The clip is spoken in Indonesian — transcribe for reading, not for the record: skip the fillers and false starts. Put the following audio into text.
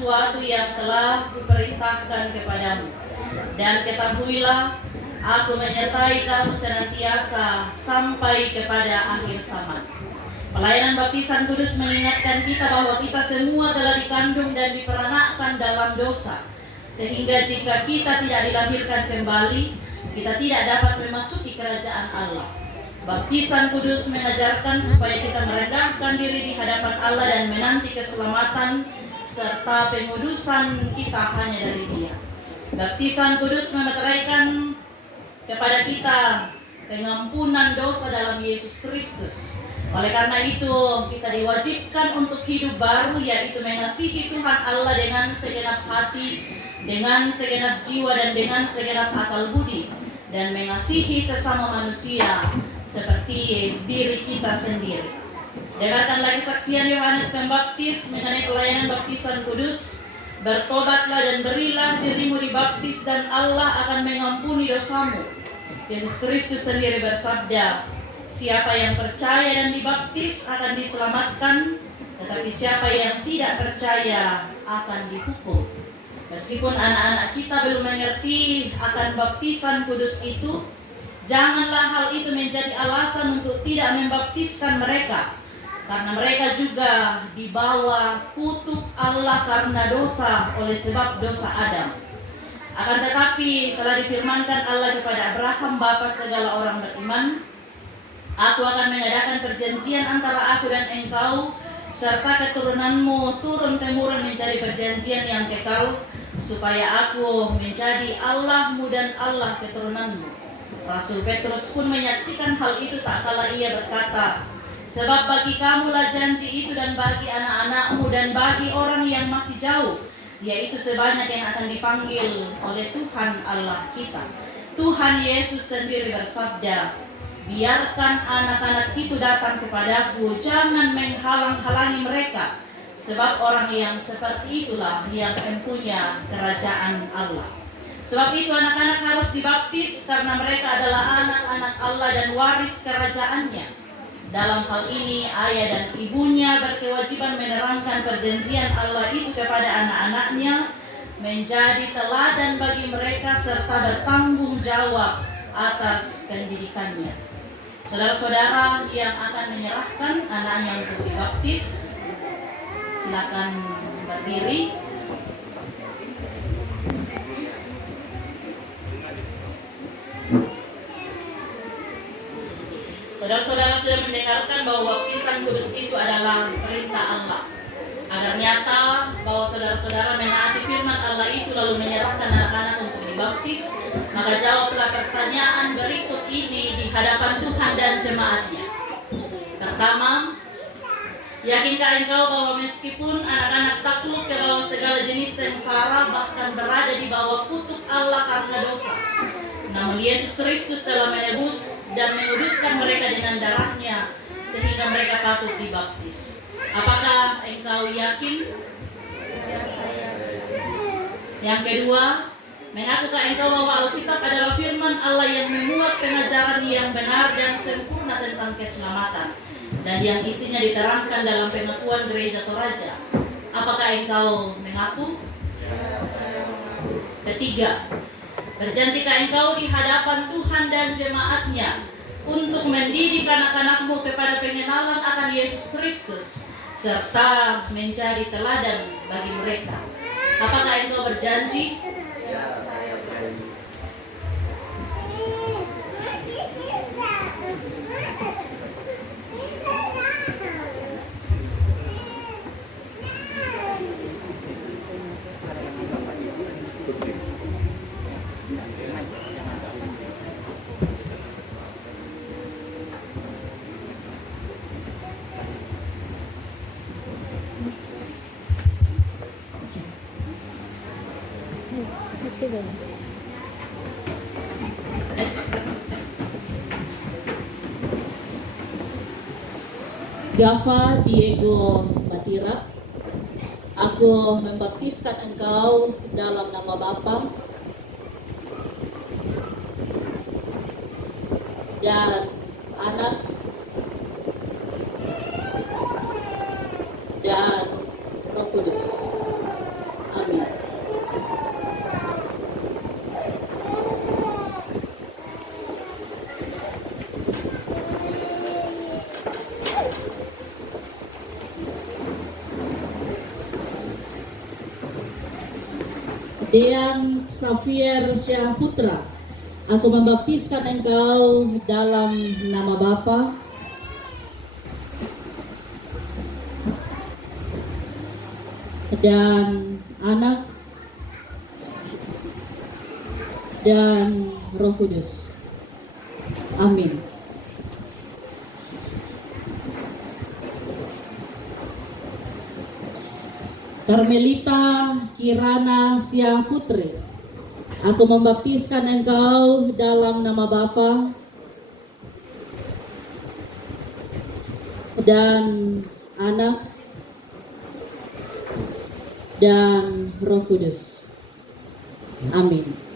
sesuatu yang telah kuperintahkan kepadamu. Dan ketahuilah, aku menyertai kamu senantiasa sampai kepada akhir zaman. Pelayanan baptisan kudus mengingatkan kita bahwa kita semua telah dikandung dan diperanakkan dalam dosa, sehingga jika kita tidak dilahirkan kembali, kita tidak dapat memasuki kerajaan Allah. Baptisan kudus mengajarkan supaya kita merendahkan diri di hadapan Allah dan menanti keselamatan serta pengudusan kita hanya dari Dia. Baptisan kudus memeteraikan kepada kita pengampunan dosa dalam Yesus Kristus. Oleh karena itu, kita diwajibkan untuk hidup baru, yaitu mengasihi Tuhan Allah dengan segenap hati, dengan segenap jiwa, dan dengan segenap akal budi, dan mengasihi sesama manusia seperti diri kita sendiri. Dengarkan lagi saksian Yohanes Pembaptis mengenai pelayanan baptisan kudus. Bertobatlah dan berilah dirimu dibaptis dan Allah akan mengampuni dosamu. Yesus Kristus sendiri bersabda, siapa yang percaya dan dibaptis akan diselamatkan, tetapi siapa yang tidak percaya akan dihukum. Meskipun anak-anak kita belum mengerti akan baptisan kudus itu, janganlah hal itu menjadi alasan untuk tidak membaptiskan mereka, karena mereka juga dibawa kutuk Allah karena dosa oleh sebab dosa Adam. Akan tetapi telah difirmankan Allah kepada Abraham bapa segala orang beriman, aku akan mengadakan perjanjian antara aku dan engkau serta keturunanmu turun-temurun menjadi perjanjian yang kekal, supaya aku menjadi Allahmu dan Allah keturunanmu. Rasul Petrus pun menyaksikan hal itu tak kala ia berkata, sebab bagi kamulah janji itu dan bagi anak-anakmu dan bagi orang yang masih jauh, yaitu sebanyak yang akan dipanggil oleh Tuhan Allah kita. Tuhan Yesus sendiri bersabda, biarkan anak-anak itu datang kepadaku, jangan menghalang-halangi mereka, sebab orang yang seperti itulah yang mempunyai kerajaan Allah. Sebab itu anak-anak harus dibaptis karena mereka adalah anak-anak Allah dan waris kerajaannya. Dalam hal ini ayah dan ibunya berkewajiban menerangkan perjanjian Allah itu kepada anak-anaknya, menjadi teladan bagi mereka serta bertanggung jawab atas pendidikannya. Saudara-saudara yang akan menyerahkan anaknya untuk dibaptis, silakan berdiri. Saudara-saudara sudah mendengarkan bahwa baptisan kudus itu adalah perintah Allah. Agar nyata bahwa saudara-saudara menaati firman Allah itu lalu menyerahkan anak-anak untuk dibaptis, maka jawablah pertanyaan berikut ini di hadapan Tuhan dan jemaatnya. Pertama, yakinkah engkau bahwa meskipun anak-anak takluk ke bawah segala jenis sengsara, bahkan berada di bawah kutuk Allah karena dosa, namun Yesus Kristus telah menebus dan menguduskan mereka dengan darahnya sehingga mereka patut dibaptis? Apakah engkau yakin? Yang kedua, mengakukah engkau bahwa Alkitab adalah firman Allah yang memuat pengajaran yang benar dan sempurna tentang keselamatan, dan yang isinya diterangkan dalam pengakuan gereja Toraja? Apakah engkau mengaku? Ketiga, berjanjikah engkau di hadapan Tuhan dan jemaatnya untuk mendidik anak-anakmu kepada pengenalan akan Yesus Kristus serta menjadi teladan bagi mereka? Apakah engkau berjanji? Gava Diego Batira, aku membaptiskan engkau dalam nama Bapa dan Anak dan Roh Kudus. Dean Xavier Syahputra, aku membaptiskan engkau dalam nama Bapa dan Anak dan Roh Kudus. Amin. Karmelita Kirana Syahputri, aku membaptiskan engkau dalam nama Bapa dan Anak dan Roh Kudus. Amin.